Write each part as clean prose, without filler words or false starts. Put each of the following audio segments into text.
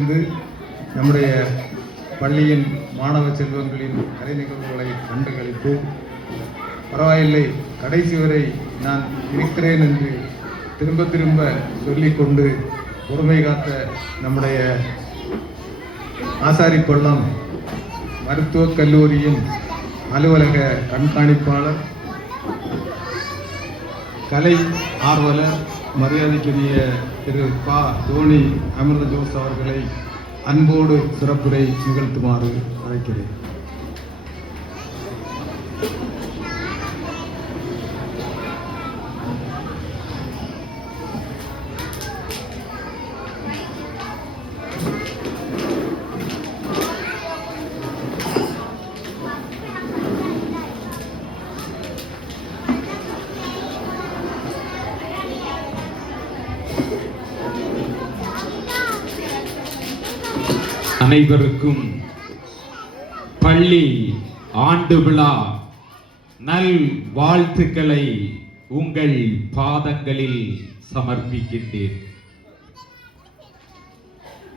நம்முடைய பள்ளியின் மாணவ செல்வங்களின் கலை நிகழ்வுகளை கண்டுகளித்து பரவாயில்லை, கடைசி வரை நான் இருக்கிறேன் என்று திரும்ப திரும்ப சொல்லிக்கொண்டு பொறுமை காத்த நம்முடைய ஆசாரிப்பள்ளம் மருத்துவக் கல்லூரியின் அலுவலக கண்காணிப்பாளர், கலை ஆர்வலர், மரியாதைக்குரிய திரு பா. தோனி அமிர்த ஜோஸ் அவர்களை அன்போடு சிறப்புரை நிகழ்த்துமாறு அழைக்கிறேன். அனைவருக்கும் பள்ளி ஆண்டு விழா நல் வாழ்த்துக்களை உங்கள் பாதங்களில் சமர்ப்பிக்கின்றேன்.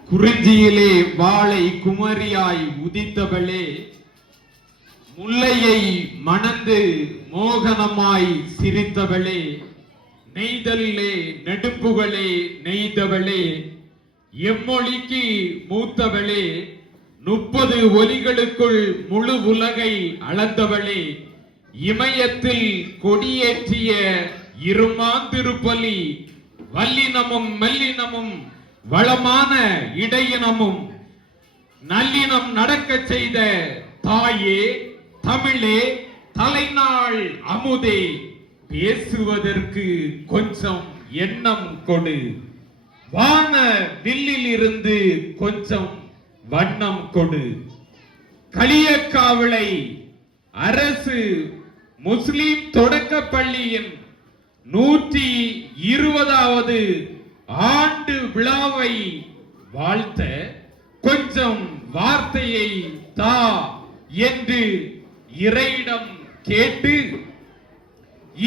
குறிஞ்சியிலே வாழை குமரியாய் உதித்தவளே, முல்லையை மணந்து மோகனமாய் சிரித்தவளே, நெய்தலிலே நெடுப்புகளே நெய்தவளே, எம்மொழிக்கு மூத்தவளே, 30 ஒலிகளுக்குள் முழு உலகை அளந்தவளே, இமயத்தில் கொடியேற்றிய இருமாந்திருப்பலி, வல்லினமும் மெல்லினமும் வளமான இடையினமும் நல்லினம் நடக்க செய்த தாயே, தமிழே, தலைநாள் அமுதே, பேசுவதற்கு கொஞ்சம் எண்ணம் கொடு, வான வில்லில் இருந்து கொஞ்சம் வண்ணம் கொடு, களியக்காவிளை அரசு முஸ்லிம் தொடக்க பள்ளியின் 120வது ஆண்டு விழாவை வாழ்த்த கொஞ்சம் வார்த்தையை தா என்று இறையிடம் கேட்டு,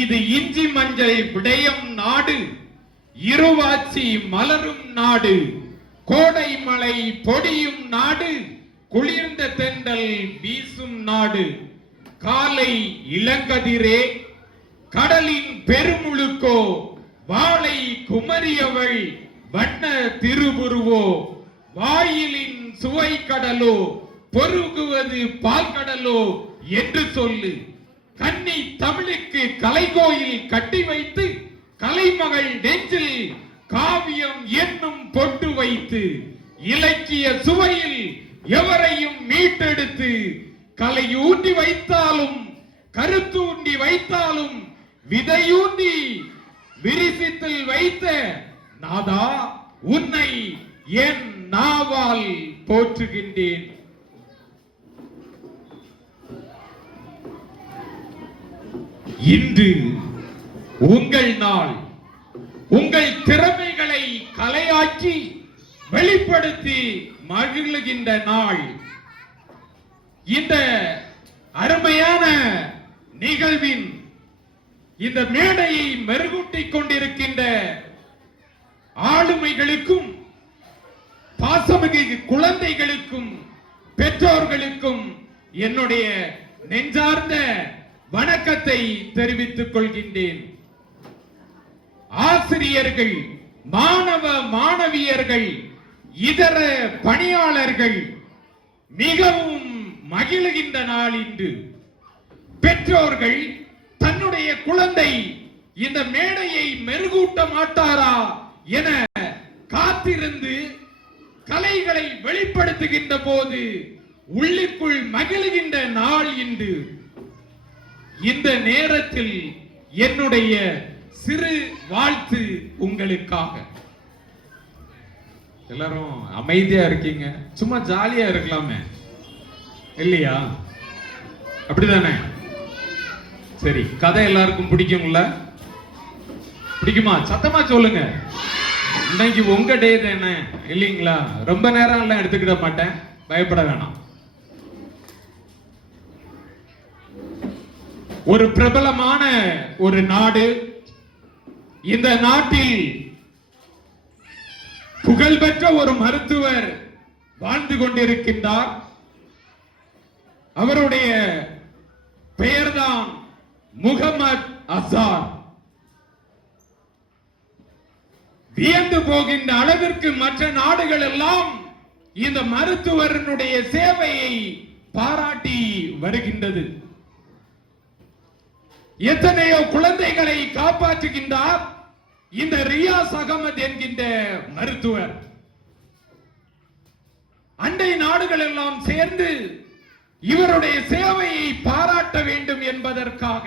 இது இஞ்சி மஞ்சள் விடயம் நாடு, இருவாச்சி மலரும் நாடு, கோடை மலை பொடியும் நாடு, குளிர்ந்த தென்றல் வீசும் நாடு, காலை இளங்கதிரே கடலின் பெருமுழுக்கோ, வாளை குமரியவள் வண்ண திருவுருவோ, வாயிலின் சுவை கடலோ, பொருகுவது பால் கடலோ என்று சொல்லு. கன்னி தமிழுக்கு கலைகோயில் கட்டி வைத்து, கலைமகள் நெஞ்சில் காவியம் என்னும் பொட்டு வைத்து, இலக்கிய சுவையில் எவரையும் மீட்டெடுத்து, கலையூண்டி வைத்தாலும் கருத்தூண்டி வைத்தாலும் விதையூண்டி விரிசித்தில் வைத்த நாதா, உன்னை என் நாவால் போற்றுகின்றேன். இன்று உங்கள் நாள். உங்கள் திறமைகளை கலையாக்கி வெளிப்படுத்தி மகிழ்கின்ற நாள். இந்த அருமையான நிகழ்வின் இந்த மேடையை மெருகூட்டிக் கொண்டிருக்கின்ற ஆளுமைகளுக்கும், பாசமிகு குழந்தைகளுக்கும், பெற்றோர்களுக்கும் என்னுடைய நெஞ்சார்ந்த வணக்கத்தை தெரிவித்துக் கொள்கின்றேன். ஆசிரியர்கள், மாணவ மாணவியர்கள், இதர பணியாளர்கள் மிகவும் மகிழ்கின்ற நாள் இன்று. பெற்றோர்கள் தன்னுடைய குழந்தை இந்த மேடையை மெருகூட்ட மாட்டாரா என காத்திருந்து கலைகளை வெளிப்படுத்துகின்ற போது உள்ளுக்குள் மகிழ்கின்ற நாள் இன்று. இந்த நேரத்தில் என்னுடைய சிறு வாழ்த்து உங்களுக்காக. எல்லாரும் அமைதியா இருக்கீங்க, சும்மா ஜாலியா இருக்கலாமே இல்லையா? அப்படிதானே? சரி, கதை எல்லாருக்கும் பிடிக்கும்ல? பிடிக்குமா? சத்தமா சொல்லுங்க. இன்னைக்கு உங்க டே தானே இல்லீங்களா? ரொம்ப நேரம் எல்லாம் எடுத்துக்கிட மாட்டேன், பயப்பட வேணாம். ஒரு பிரபலமான ஒரு நாடு, இந்த நாட்டில் புகழ்பெற்ற ஒரு மருத்துவர் வாழ்ந்து கொண்டிருக்கின்றார். அவருடைய பெயர்தான் முகமது அசார். வியந்து போகின்ற அளவிற்கு மற்ற நாடுகள் எல்லாம் இந்த மருத்துவரனுடைய சேவையை பாராட்டி வருகின்றது. எத்தனையோ குழந்தைகளை காப்பாற்றுகின்றார் இந்த ரியாஸ் அகமது என்கின்ற மருத்துவர். அண்டை நாடுகள் எல்லாம் சேர்ந்து இவருடைய சேவையை பாராட்ட வேண்டும் என்பதற்காக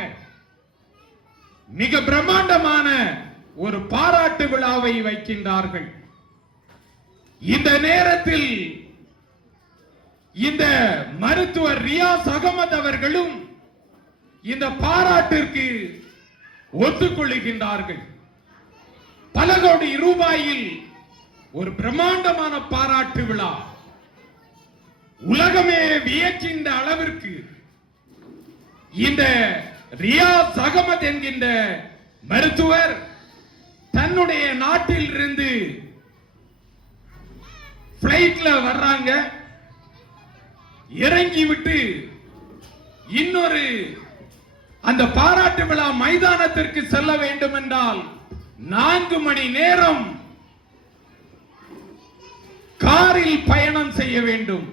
மிக பிரம்மாண்டமான ஒரு பாராட்டு விழாவை வைக்கின்றார்கள். இந்த நேரத்தில் இந்த மருத்துவர் ரியாஸ் அகமது அவர்களும் இந்த பாராட்டிற்கு ஒத்துக்கொள்ளுகின்றார்கள். பல கோடி ரூபாயில் ஒரு பிரம்மாண்டமான பாராட்டு விழா, உலகமே வியக்கின்ற அளவிற்கு இந்த ரியாஸ் அகமது என்கின்ற மருத்துவர் தன்னுடைய நாட்டில் இருந்து பிளைட்ல வர்றாங்க. இறங்கி விட்டு இன்னொரு அந்த பாராட்டு விழா மைதானத்திற்கு செல்ல வேண்டும் என்றால் 4 மணி நேரம் காரில் பயணம் செய்ய வேண்டும்.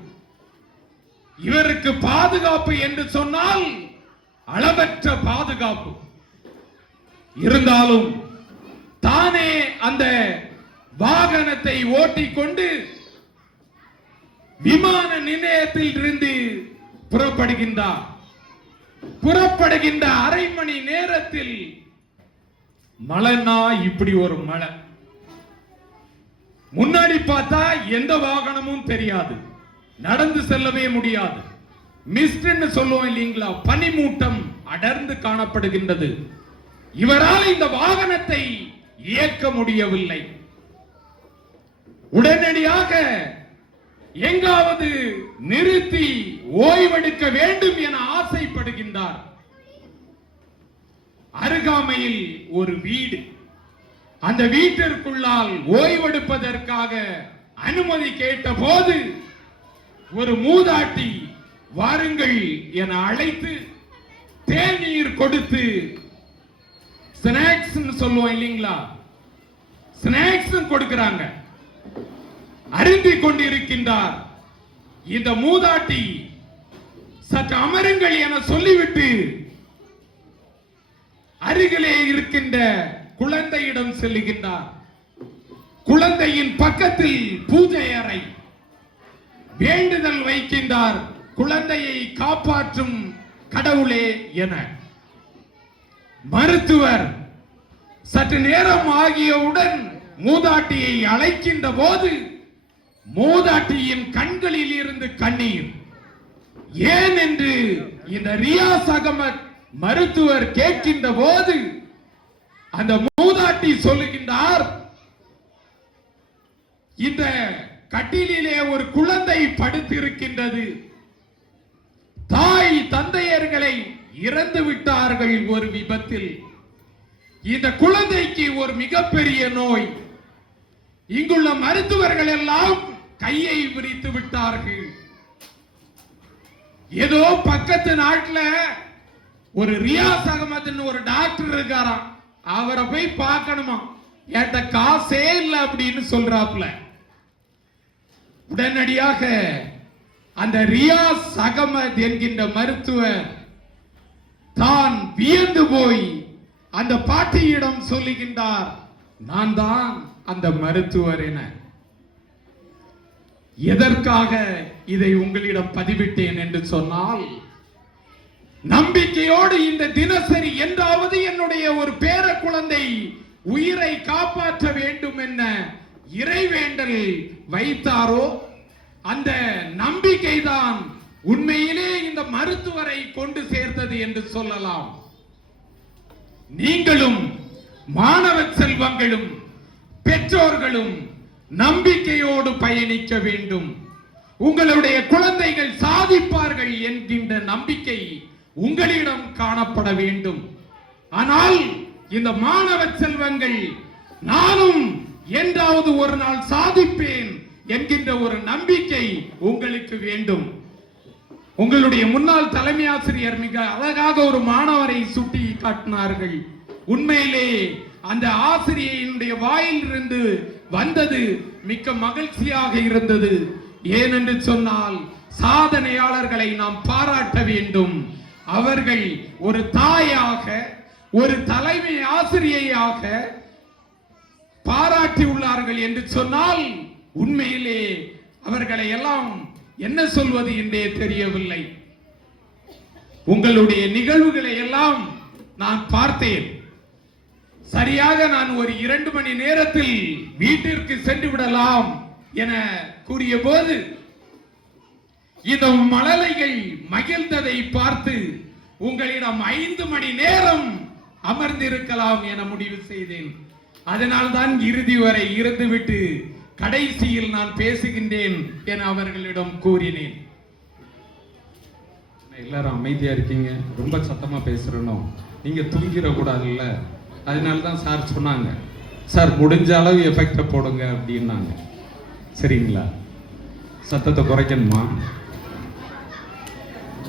இவருக்கு பாதுகாப்பு என்று சொன்னால் அளவற்ற பாதுகாப்பு இருந்தாலும் தானே அந்த வாகனத்தை ஓட்டிக்கொண்டு விமான நிலையத்தில் இருந்து புறப்படுகின்றார். புறப்படுகின்ற அரை மணி நேரத்தில் மழைனா இப்படி ஒரு மழை. முன்னாடி பார்த்தா எந்த வாகனமும் தெரியாது, நடந்து செல்லவே முடியாது. மிஸ்ட்னு சொல்லுவோம் இல்லீங்களா, பனிமூட்டம் அடர்ந்து காணப்படுகின்றது. இவரால் இந்த வாகனத்தை இயக்க முடியவில்லை. உடனடியாக எங்காவது நிறுத்தி ஓய்வெடுக்க வேண்டும் என ஆசைப்படுகின்றார். அருகாமையில் ஒரு வீடு, அந்த வீட்டிற்குள்ளால் ஓய்வெடுப்பதற்காக அனுமதி கேட்ட போது ஒரு மூதாட்டி வாருங்கள் என அழைத்து தேநீர் கொடுத்து ஸ்நாக்ஸ் சொல்லுவோம் இல்லீங்களா, ஸ்நாக்ஸ் கொடுக்கிறாங்க. அருந்தி கொண்டிருக்கின்றார். இந்த மூதாட்டி சற்று அமருங்கள் என சொல்லிவிட்டு அருகிலே இருக்கின்ற குழந்தையிடம் செல்லுகின்றார். குழந்தையின் பக்கத்தில் பூஜை அறை, வேண்டுதல் வைக்கின்றார், குழந்தையை காப்பாற்றும் கடவுளே என. மருத்துவர் சற்று நேரம் ஆகியவுடன் மூதாட்டியை அழைக்கின்ற போது மூதாட்டியின் கண்களில் இருந்து கண்ணீர். ஏன் என்று இந்த ரியாஸ் அகமது மருத்துவர் கேட்கின்ற போது அந்த மூதாட்டி சொல்லுகின்றார், இந்த கட்டிலே ஒரு குழந்தை படுத்திருக்கின்றது. தாய் தந்தையர்களை இறந்து விட்டார்கள் ஒரு விபத்தில். இந்த குழந்தைக்கு ஒரு மிகப்பெரிய நோய். இங்குள்ள மருத்துவர்கள் எல்லாம் கையை விரித்து விட்டார்கள். ஏதோ பக்கத்து நாட்டுல ஒரு ரியாஸ் அகமதுன்னு ஒரு டாக்டர் இருக்காராம், அவரை போய் பார்க்கணுமா, என்கிட்ட காசே இல்லை அப்படின்னு சொல்றாப்ல. உடனடியாக அந்த ரியாஸ் அகமது என்கின்ற மருத்துவர் தான் வியந்து போய் அந்த பாட்டியிடம் சொல்லுகின்றார், நான் தான் அந்த மருத்துவர் என. எதற்காக இதை உங்களிடம் பதிவிட்டேன் என்று சொன்னால், நம்பிக்கையோடு இந்த தினசரி என்றாவது என்னுடைய ஒரு பேர குழந்தை உயிரை காப்பாற்ற வேண்டும் என இறைவேண்டல் வைத்தாரோ, அந்த நம்பிக்கை தான் உண்மையிலே இந்த மருத்துவரை கொண்டு சேர்த்தது என்று சொல்லலாம். நீங்களும் மாணவ செல்வங்களும் பெற்றோர்களும் நம்பிக்கையோடு பயணிக்க வேண்டும். உங்களுடைய குழந்தைகள் சாதிப்பார்கள் என்கின்ற நம்பிக்கை உங்களிடம் காணப்பட வேண்டும். ஆனால் இந்த மாணவ செல்வங்கள் நானும் என்றாவது ஒரு நாள் சாதிப்பேன் என்கின்ற ஒரு நம்பிக்கை வேண்டும். உங்களுடைய முன்னாள் தலைமை ஆசிரியர் மிக அழகாக ஒரு மாணவரை சுட்டி காட்டினார்கள். உண்மையிலே அந்த ஆசிரியனுடைய வாயிலிருந்து வந்தது மிக்க மகிழ்ச்சியாக இருந்தது. ஏனென்று சொன்னால் சாதனையாளர்களை நாம் பாராட்ட வேண்டும். அவர்கள் ஒரு தாயாக, ஒரு தலைமை ஆசிரியையாக பாராட்டி உள்ளார்கள் என்று சொன்னால் உண்மையிலே அவர்களை எல்லாம் என்ன சொல்வது என்றே தெரியவில்லை. உங்களுடைய நிகழ்வுகளை எல்லாம் நான் பார்த்தேன். சரியாக நான் ஒரு 2 மணி நேரத்தில் வீட்டிற்கு சென்று விடலாம் என கூறிய போது இந்த மழலைகள் மகிழ்ந்ததை பார்த்து உங்களிடம் 5 மணி நேரம் அமர்ந்திருக்கலாம் என முடிவு செய்தேன். அதனால்தான் இறுதி வரை இருந்துவிட்டு கடைசியில் நான் பேசுகின்றேன் என அவர்களிடம் கூறினேன். எல்லாரும் அமைதியா இருக்கீங்க, ரொம்ப சத்தமா பேசுறோம், நீங்க தூங்கிட கூடாதுல்ல. அதனாலதான் சார் சொன்னாங்க, சார் முடிஞ்ச அளவு எஃபெக்ட போடுங்க அப்படின்னாங்க. சரிங்களா? சத்தத்தை குறைக்கணுமா?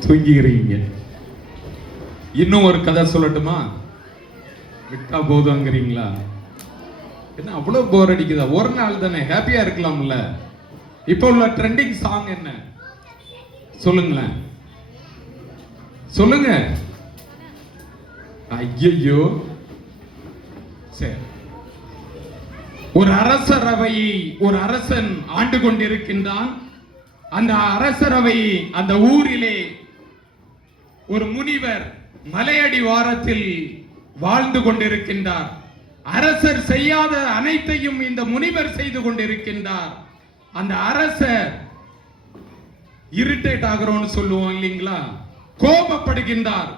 தூங்கிக்கிறீங்க. இன்னும் ஒரு கதை சொல்லட்டுமா? விட்டா போதுங்கிறீங்களா? என்ன அவ்வளவு போர் அடிக்குதா? ஒரு நாள் தானே, ஹாப்பியா இருக்கலாம்ல. இப்ப உள்ள ட்ரெண்டிங் சாங் என்ன சொல்லுங்களேன், சொல்லுங்க. ஐயோ, சரி. ஒரு அரசரவையை ஒரு அரசன் ஆண்டு கொண்டிருக்கின்றான். அந்த அரசரவையை அந்த ஊரிலே ஒரு முனிவர் மலையடி வாரத்தில் வாழ்ந்து கொண்டிருக்கின்றார். அரசர் செய்யாத அனைத்தையும் இந்த முனிவர் செய்து கொண்டிருக்கின்றார். அந்த அரசர் இரிட்டேட் ஆகிறோம்னு சொல்லுவோம் இல்லைங்களா, கோபப்படுகின்றார்.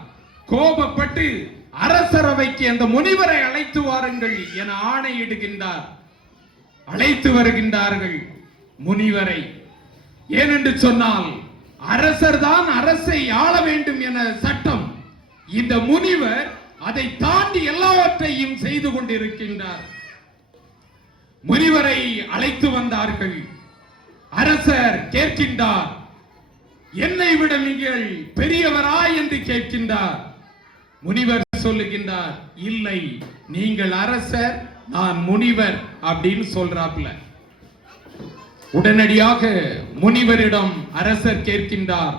கோபப்பட்டு அரசரவைக்கு அந்த முனிவரை அழைத்து வாருங்கள் என ஆணையிடுகின்றார். அழைத்து வருகின்றார்கள் முனிவரை. ஏனென்று சொன்னால் அரசர் தான் அரசை ஆள வேண்டும் என சட்டம். இந்த முனிவர் அதை தாண்டி எல்லாவற்றையும் செய்து கொண்டிருக்கின்றார். முனிவரை அழைத்து வந்தார்கள். அரசர் கேட்கின்றார், என்னை விட நீங்கள் பெரியவரா என்று கேட்கின்றார். முனிவர் சொல்லுகின்றார், இல்லை, நீங்கள் அரசர், நான் முனிவர் அப்படின்னு சொல்றாப்ல. உடனடியாக முனிவரிடம் அரசர் கேட்கின்றார்,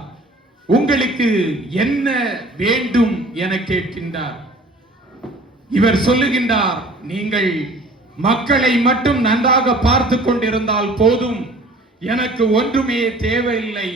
உங்களுக்கு என்ன வேண்டும் என கேட்கின்றார். இவர் சொல்லுகின்றார், நீங்கள் மக்களை மட்டும் நன்றாக பார்த்து கொண்டிருந்தால் போதும், எனக்கு ஒன்றுமே தேவையில்லை.